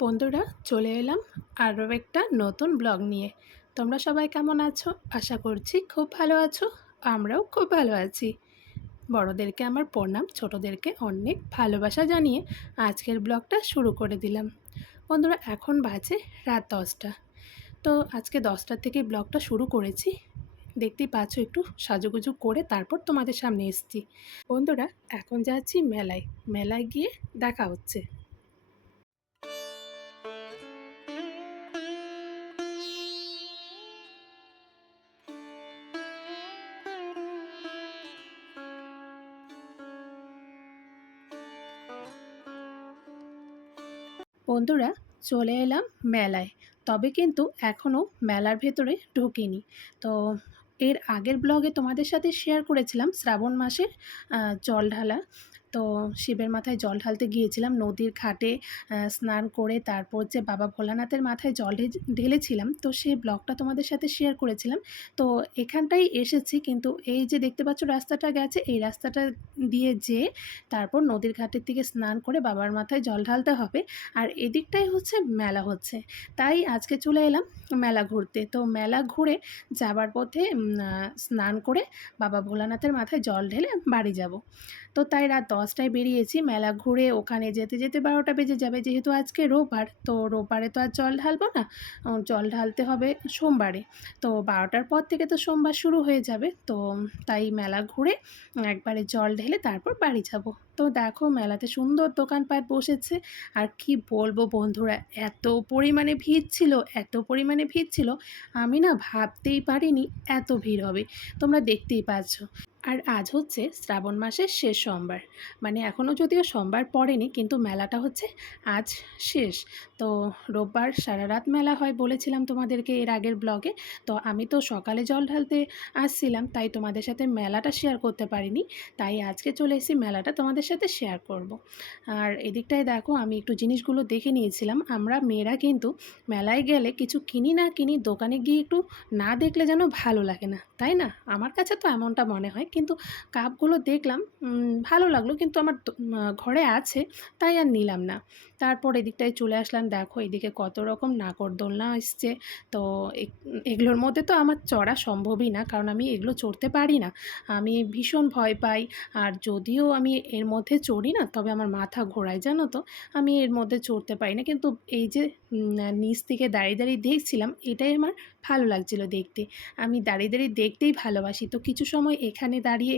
বন্ধুরা, চলে এলাম আরও একটা নতুন ব্লগ নিয়ে। তোমরা সবাই কেমন আছো? আশা করছি খুব ভালো আছো, আমরাও খুব ভালো আছি। বড়োদেরকে আমার প্রণাম, ছোটোদেরকে অনেক ভালোবাসা জানিয়ে আজকের ব্লগটা শুরু করে দিলাম। বন্ধুরা, এখন বাজে রাত দশটা। তো আজকে দশটার থেকে ব্লগটা শুরু করেছি। দেখতেই পাচ্ছ, একটু সাজুগুজু করে তারপর তোমাদের সামনে এসেছি। বন্ধুরা, এখন যাচ্ছি মেলায়। মেলায় গিয়ে দেখা হচ্ছে। বন্ধুরা, চলে এলাম মেলায়। তবে কিন্তু এখনও মেলার ভেতরে ঢুকিনি। তো এর আগের ব্লগে তোমাদের সাথে শেয়ার করেছিলাম শ্রাবণ মাসের জল ঢালা। তো শিবের মাথায় জল ঢালতে গিয়েছিলাম। নদীর ঘাটে স্নান করে তারপর যে বাবা ভোলানাথের মাথায় জল ঢেলেছিলাম, তো সেই ব্লগটা তোমাদের সাথে শেয়ার করেছিলাম। তো এখানটাই এসেছি কিন্তু এই যে দেখতে পাচ্ছ রাস্তাটা গেছে, এই রাস্তাটা দিয়ে যেয়ে তারপর নদীর ঘাটের থেকে স্নান করে বাবার মাথায় জল ঢালতে হবে। আর এদিকটাই হচ্ছে মেলা হচ্ছে। তাই আজকে চলে এলাম মেলা ঘুরতে। তো মেলা ঘুরে যাবার পথে স্নান করে বাবা ভোলানাথের মাথায় জল ঢেলে বাড়ি যাব। তো তাই রাত দশটায় বেরিয়েছি। মেলা ঘুরে ওখানে যেতে যেতে বারোটা বেজে যাবে। যেহেতু আজকে রোববার, তো রোববারে তো আর জল ঢালবো না। জল ঢালতে হবে সোমবারে। তো বারোটার পর থেকে তো সোমবার শুরু হয়ে যাবে। তো তাই মেলা ঘুরে একবারে জল ঢেলে তারপর বাড়ি যাব। তো দেখো মেলাতে সুন্দর দোকানপাট বসেছে। আর কি বলব বন্ধুরা, এত পরিমাণে ভিড় ছিল, এত পরিমাণে ভিড় ছিল, আমি না ভাবতেই পারিনি এত ভিড় হবে। তোমরা দেখতেই পাচ্ছ। আর আজ হচ্ছে শ্রাবণ মাসের শেষ সোমবার। মানে এখনও যদিও সোমবার পড়েনি, কিন্তু মেলাটা হচ্ছে আজ শেষ। তো রোববার সারা রাত মেলা হয় বলেছিলাম তোমাদেরকে এর আগের ব্লগে। তো আমি তো সকালে জল ঢালতে আসছিলাম, তাই তোমাদের সাথে মেলাটা শেয়ার করতে পারিনি। তাই আজকে চলে এসেছি মেলাটা তোমাদের সাথে শেয়ার করব। আর এদিকটায় দেখো, আমি একটু জিনিসগুলো দেখে নিয়েছিলাম। আমরা মেয়েরা কিন্তু মেলায় গেলে কিছু কিনি না কিনি দোকানে গিয়ে একটু না দেখলে যেন ভালো লাগে না, তাই না? আমার কাছে তো এমনটা মনে হয় কিন্তু কাপগুলো দেখলাম ভালো লাগল কিন্তু আমার ঘরে আছে তাই আর নিলাম না। তারপর এদিকটায় চলে আসলাম। দেখো এদিকে কত রকম নাকরদোলনা এসছে তো এগুলোর মধ্যে তো আমার চড়া সম্ভবই না, কারণ আমি এগুলো চড়তে পারি না। আমি ভীষণ ভয় পাই। আর যদিও আমি এর মধ্যে চড়ি না, তবে আমার মাথা ঘোরায়, জানো তো? আমি এর মধ্যে চড়তে পারি না। কিন্তু এই যে নিচ থেকে দাঁড়িয়ে দাঁড়িয়ে দেখছিলাম, এটাই আমার ভালো লাগছিল দেখতে। আমি দাঁড়িয়ে দাঁড়িয়ে দেখতেই ভালোবাসি। তো কিছু সময় এখানে দাঁড়িয়ে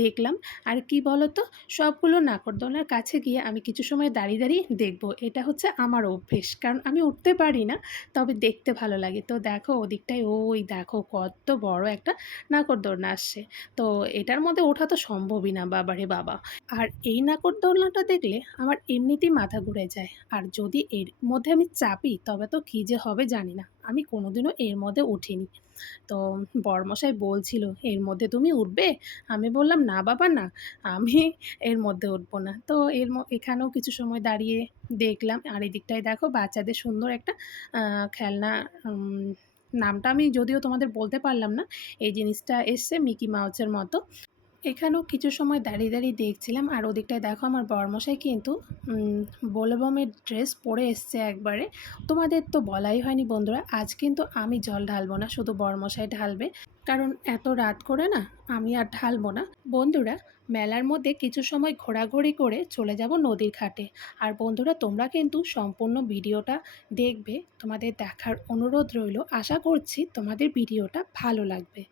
দেখলাম। আর কি বলো তো সবগুলো নাকরদোলার কাছে গিয়ে আমি কিছু সময় দাঁড়িয়ে দাঁড়িয়ে দেখব, এটা হচ্ছে আমার অভ্যেস। কারণ আমি উঠতে পারি না, তবে দেখতে ভালো লাগে। তো দেখো, ওদিকটায় ওই দেখো কত বড় একটা নাকরদোলনা আসছে। তো এটার মধ্যে ওঠা তো সম্ভবই না বাবারে বাবা। আর এই নাকরদোলনাটা দেখলে আমার এমনিতেই মাথা ঘুরে যায়। আর যদি এর মধ্যে আমি চাপি, তবে তো কী যে হবে জানি না। আমি কোনোদিনও এর মধ্যে উঠিনি। তো বরমশাই বলছিল, এর মধ্যে তুমি উঠবে? আমি বললাম, না বাবা, না, আমি এর মধ্যে উঠবো না। তো এর এখানেও কিছু সময় দাঁড়িয়ে দেখলাম। আর এদিকটায় দেখো, বাচ্চাদের সুন্দর একটা খেলনা নামটা আমি যদিও তোমাদের বলতে পারলাম না, এই জিনিসটা এসছে মিকি মাউসের মতো। এখানেও কিছু সময় দাঁড়িয়ে দাঁড়িয়ে দেখছিলাম। আর ওদিকটায় দেখো আমার বরমশাই কিন্তু বোলবমের ড্রেস পরে এসছে একবারে। তোমাদের তো বলাই হয়নি বন্ধুরা, আজ কিন্তু আমি জল ঢালবো না, শুধু বরমশাই ঢালবে। কারণ এত রাত করে না, আমি আর ঢালবো না। বন্ধুরা, মেলার মধ্যে কিছু সময় ঘোরাঘুরি করে চলে যাব নদীর ঘাটে। আর বন্ধুরা, তোমরা কিন্তু সম্পূর্ণ ভিডিওটা দেখবে। তোমাদের দেখার অনুরোধ রইল। আশা করছি তোমাদের ভিডিওটা ভালো লাগবে।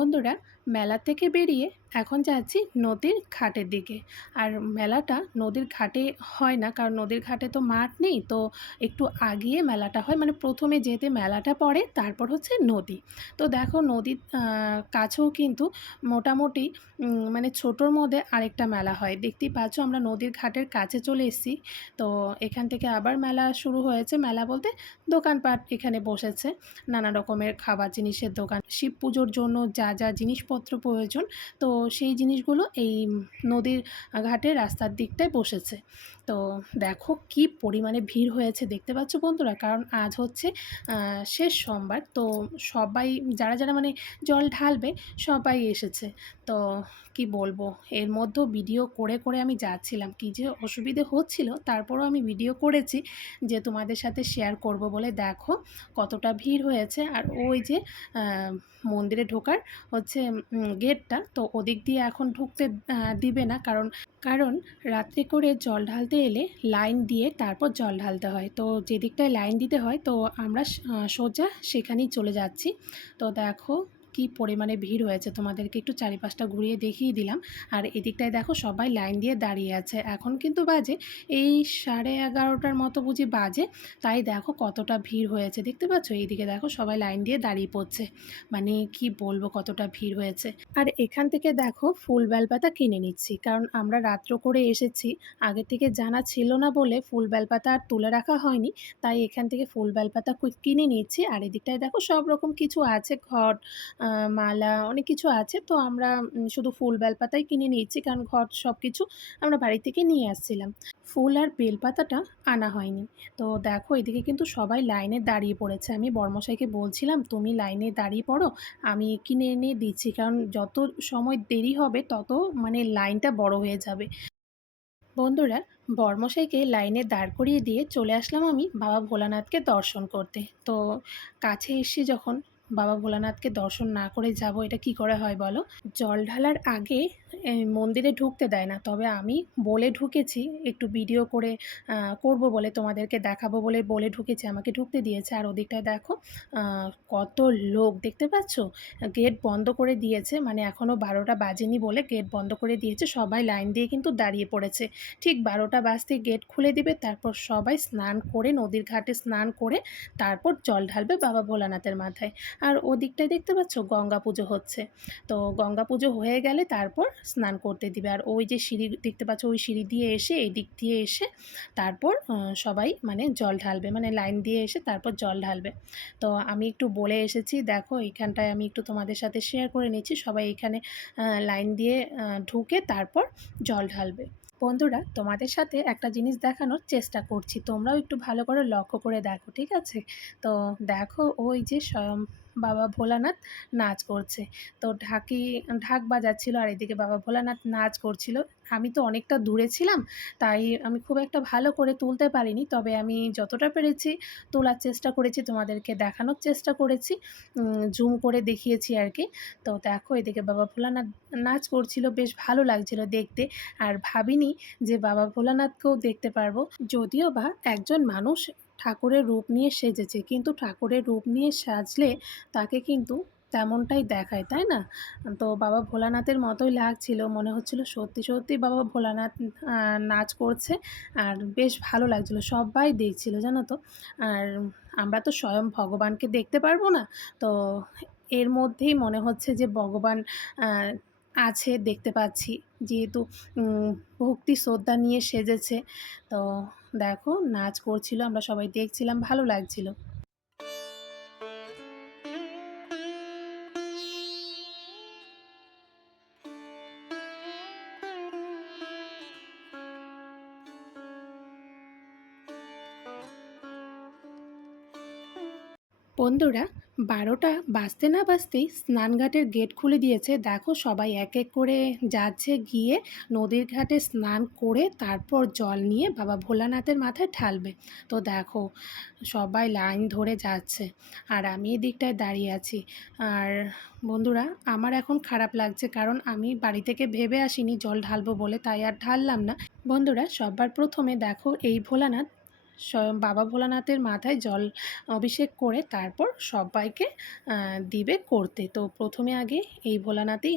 বন্ধুরা মেলা থেকে বেরিয়ে এখন যাচ্ছি নদীর ঘাটের দিকে। আর মেলাটা নদীর ঘাটে হয় না, কারণ নদীর ঘাটে তো মাঠ নেই, তো একটু আগিয়ে মেলাটা হয়। মানে প্রথমে যেতে মেলাটা পড়ে, তারপর হচ্ছে নদী। তো দেখো নদীর কাছেও কিন্তু মোটামুটি মানে ছোটোর মধ্যে আরেকটা মেলা হয়। দেখতেই পাচ্ছ আমরা নদীর ঘাটের কাছে চলে এসেছি। তো এখান থেকে আবার মেলা শুরু হয়েছে। মেলা বলতে দোকানপাট এখানে বসেছে। নানা রকমের খাবার জিনিসের দোকান, শিব পুজোর জন্য যা যা জিনিসপত্র প্রয়োজন। তো সেই জিনিসগুলো এই নদীর ঘাটে রাস্তার দিকটায় বসেছে। তো দেখো কি পরিমাণে ভিড় হয়েছে দেখতে পাচ্ছ বন্ধুরা। কারণ আজ হচ্ছে শেষ সোমবার, তো সবাই যারা যারা মানে জল ঢালবে, সবাই এসেছে। তো কি বলব, এর মধ্যেও ভিডিও করে করে আমি যাচ্ছিলাম। কি যে অসুবিধে হচ্ছিল, তারপরও আমি ভিডিও করেছি যে তোমাদের সাথে শেয়ার করব বলে। দেখো কতটা ভিড় হয়েছে, আর ওই যে মন্দিরে ঢোকার হচ্ছে গেটটা, তো ওদিক দিয়ে এখন ঢুকতে দিবে না। কারণ কারণ রাত্রে করে জল ঢালতে এলে লাইন দিয়ে তারপর জল ঢালতে হয়। তো যেদিকটায় লাইন দিতে হয়, তো আমরা সোজা সেখানেই চলে যাচ্ছি। তো দেখো কি পরিমাণে ভিড় হয়েছে তোমাদেরকে একটু চারিপাশটা ঘুরিয়ে দেখিয়ে দিলাম। আর এদিকটায় দেখো সবাই লাইন দিয়ে দাঁড়িয়ে আছে। এখন কিন্তু বাজে এই সাড়ে এগারোটার মতো বুঝি বাজে। তাই দেখো কতটা ভিড় হয়েছে, দেখতে পাচ্ছ? এইদিকে দেখো সবাই লাইন দিয়ে দাঁড়িয়ে পড়ছে। মানে কি বলব কতটা ভিড় হয়েছে। আর এখান থেকে দেখো ফুল বেলপাতা কিনে নিচ্ছি। কারণ আমরা রাত্র করে এসেছি, আগে থেকে জানা ছিল না বলে ফুল বেলপাতা আর তুলে রাখা হয়নি। তাই এখান থেকে ফুল বেলপাতা কিনে নিচ্ছি। আর এদিকটায় দেখো সব রকম কিছু আছে, ঘট মালা অনেক কিছু আছে। তো আমরা শুধু ফুল বেলপাতাই কিনে নিয়েছি। কারণ ঘর সব কিছু আমরা বাড়ি থেকে নিয়ে আসছিলাম। ফুল আর বেলপাতাটা আনা হয়নি। তো দেখো, এদিকে কিন্তু সবাই লাইনে দাঁড়িয়ে পড়েছে। আমি বর্মশাইকে বলছিলাম, তুমি লাইনে দাঁড়িয়ে পড়ো, আমি কিনে এনে দিচ্ছি। কারণ যত সময় দেরি হবে, তত মানে লাইনটা বড় হয়ে যাবে। বন্ধুরা বর্মশাইকে লাইনে দাঁড় করিয়ে দিয়ে চলে আসলাম আমি বাবা ভোলানাথকে দর্শন করতে। তো কাছে এসে যখন বাবা ভোলানাথকে দর্শন না করে যাব, এটা কি করে হয় বলো? জল ঢালার আগে মন্দিরে ঢুকতে দেয় না, তবে আমি বলে ঢুকেছি, একটু ভিডিও করে করব বলে তোমাদেরকে দেখাবো বলে বলে ঢুকেছি, আমাকে ঢুকতে দিয়েছে, আর ওদিকটায় দেখো কত লোক, দেখতে পাচ্ছ? গেট বন্ধ করে দিয়েছে মানে এখনও বারোটা বাজেনি বলে গেট বন্ধ করে দিয়েছে, সবাই লাইন দিয়ে কিন্তু দাঁড়িয়ে পড়েছে। ঠিক বারোটা বাজতে গেট খুলে দিবে, তারপর সবাই স্নান করে নদীর ঘাটে স্নান করে, তারপর জল ঢালবে বাবা ভোলানাথের মাথায়। আর ওদিকটায় দেখতে পাচ্ছ গঙ্গা পুজো হচ্ছে। তো গঙ্গা পুজো হয়ে গেলে তারপর স্নান করতে দিবে। আর ওই যে সিঁড়ি দেখতে পাচ্ছ, ওই সিঁড়ি দিয়ে এসে এই দিক দিয়ে এসে তারপর সবাই মানে জল ঢালবে। মানে লাইন দিয়ে এসে তারপর জল ঢালবে। তো আমি একটু বলে এসেছি, দেখো এইখানটায় আমি একটু তোমাদের সাথে শেয়ার করে নিচ্ছি। সবাই এখানে লাইন দিয়ে ঢুকে তারপর জল ঢালবে। বন্ধুরা, তোমাদের সাথে একটা জিনিস দেখানোর চেষ্টা করছি। তোমরাও একটু ভালো করে লক্ষ্য করে দেখো, ঠিক আছে? তো দেখো ওই যে বাবা ভোলানাথ নাচ করছে। তো ঢাকি, ঢাক বাজাচ্ছিল আর এদিকে বাবা ভোলানাথ নাচ করছিল। আমি তো অনেকটা দূরে ছিলাম, তাই আমি খুব একটা ভালো করে তুলতে পারিনি। তবে আমি যতটা পেরেছি তোলার চেষ্টা করেছি, তোমাদেরকে দেখানোর চেষ্টা করেছি জুম করে দেখিয়েছি আর কি। তো দেখো, এদিকে বাবা ভোলানাথ নাচ করছিল, বেশ ভালো লাগছিল দেখতে। আর ভাবিনি যে বাবা ভোলানাথকেও দেখতে পারব। যদিও বা একজন মানুষ ঠাকুরের রূপ নিয়ে সেজেছে। কিন্তু ঠাকুরের রূপ নিয়ে সাজলে তাকে কিন্তু তেমনটাই দেখায়, তাই না? তো বাবা ভোলানাথের মতোই লাগছিল। মনে হচ্ছিল সত্যি সত্যি বাবা ভোলানাথ নাচ করছে আর বেশ ভালো লাগছিল। সবাই দেখছিল, জানো তো? আর আমরা তো স্বয়ং ভগবানকে দেখতে পারব না। তো এর মধ্যেই মনে হচ্ছে যে ভগবান আছে, দেখতে পাচ্ছি। যেহেতু ভক্তি শ্রদ্ধা নিয়ে সেজেছে, তো দেখো নাচ করছিল আমরা সবাই দেখছিলাম ভালো লাগছিল। বন্ধুরা, বারোটা বাজতে না বাজতেই স্নানঘাটের গেট খুলে দিয়েছে। দেখো সবাই এক এক করে যাচ্ছে, গিয়ে নদীর ঘাটে স্নান করে তারপর জল নিয়ে বাবা ভোলানাথের মাথায় ঢালবে। তো দেখো, সবাই লাইন ধরে যাচ্ছে আর আমি এদিকটায় দাঁড়িয়ে আছি। আর বন্ধুরা, আমার এখন খারাপ লাগছে কারণ আমি বাড়ি থেকে ভেবে আসিনি জল ঢালবো বলে, তাই আর ঢাললাম না। বন্ধুরা, সবার প্রথমে দেখো এই ভোলানাথ স্বয়ং বাবা ভোলানাথের মাথায় জল অভিষেক করে তারপর সবাইকে দিবে করতে। তো প্রথমে আগে এই ভোলানাথই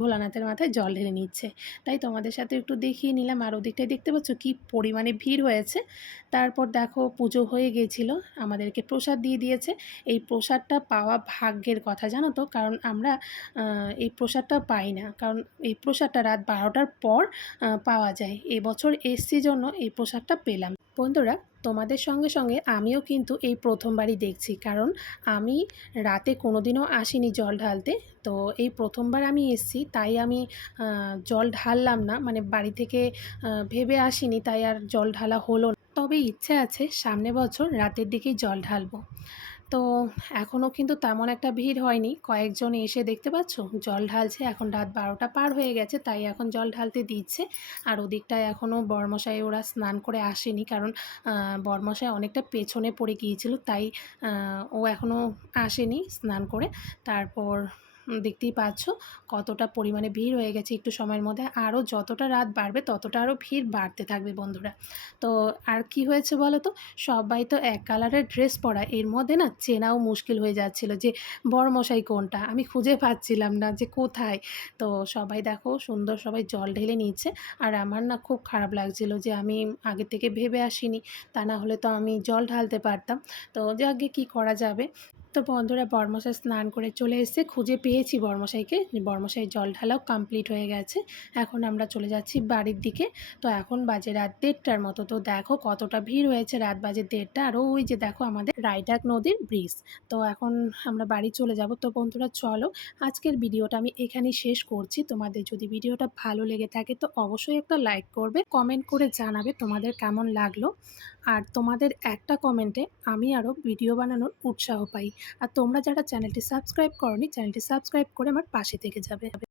ভোলানাথের মাথায় জল ঢেলে নিচ্ছে। তাই তোমাদের সাথে একটু দেখিয়ে নিলাম। আর ওদিকটায় দেখতে পাচ্ছ কি পরিমাণে ভিড় হয়েছে। তারপর দেখো পুজো হয়ে গিয়েছিল আমাদেরকে প্রসাদ দিয়ে দিয়েছে। এই প্রসাদটা পাওয়া ভাগ্যের কথা, জানো তো? কারণ আমরা এই প্রসাদটা পাই না। কারণ এই প্রসাদটা রাত বারোটার পর পাওয়া যায়। এবছর এসছি জন্য এই প্রসাদটা পেলাম। বন্ধুরা, তোমাদের সঙ্গে সঙ্গে আমিও কিন্তু এই প্রথমবারই দেখছি। কারণ আমি রাতে কোনোদিনও আসিনি জল ঢালতে। তো এই প্রথমবার আমি এসছি, তাই আমি জল ঢাললাম না। মানে বাড়ি থেকে ভেবে আসিনি, তাই আর জল ঢালা হলো না। তবে ইচ্ছে আছে, সামনে বছর রাতের দিকেই জল ঢালবো। তো এখনও কিন্তু তেমন একটা ভিড় হয়নি। কয়েকজন এসে দেখতে পাচ্ছ? জল ঢালছে, এখন রাত বারোটা পার হয়ে গেছে, তাই এখন জল ঢালতে দিচ্ছে। আর ওদিকটায় এখনও বরমশাই ওরা স্নান করে আসেনি কারণ বর্মশায় অনেকটা পেছনে পড়ে গিয়েছিল, তাই ও এখনও আসেনি স্নান করে। তারপর দেখতেই পাচ্ছ কতটা পরিমাণে ভিড় হয়ে গেছে একটু সময়ের মধ্যে। আরও যতটা রাত বাড়বে ততটা আরও ভিড় বাড়তে থাকবে বন্ধুরা। তো আর কি হয়েছে বলো তো? সবাই তো এক কালারের ড্রেস পরা, এর মধ্যে না চেনাও মুশকিল হয়ে যাচ্ছিল যে বড়মশাই কোনটা? আমি খুঁজে পাচ্ছিলাম না যে কোথায়। তো সবাই দেখো সুন্দর সবাই জল ঢেলে নিচ্ছে। আর আমার না খুব খারাপ লাগছিল যে আমি আগে থেকে ভেবে আসিনি। তা না হলে তো আমি জল ঢালতে পারতাম। তো যাকে কি করা যাবে? তো বন্ধুরা বর্মশাই স্নান করে চলে এসেছে। খুঁজে পেয়েছি বর্মশাইকে। বর্মশাই জল ঢালাও কমপ্লিট হয়ে গেছে। এখন আমরা চলে যাচ্ছি বাড়ির দিকে। তো এখন বাজে রাত দেড়টার মতো। তো দেখো কতটা ভিড় হয়েছে রাত বাজে দেড়টা। আর ওই যে দেখো আমাদের রায়ডাক নদীর ব্রিজ তো এখন আমরা বাড়ি চলে যাব। তো বন্ধুরা চলো আজকের ভিডিওটা আমি এখানেই শেষ করছি। তোমাদের যদি ভিডিওটা ভালো লেগে থাকে তো অবশ্যই একটা লাইক করবে কমেন্ট করে জানাবে তোমাদের কেমন লাগল। আর তোমাদের একটা কমেন্টে আমি আরও ভিডিও বানানোর উৎসাহ পাই। আর তোমরা যারা চ্যানেলটি সাবস্ক্রাইব করনি চ্যানেলটি সাবস্ক্রাইব করে আমার পাশে থেকে যাবে।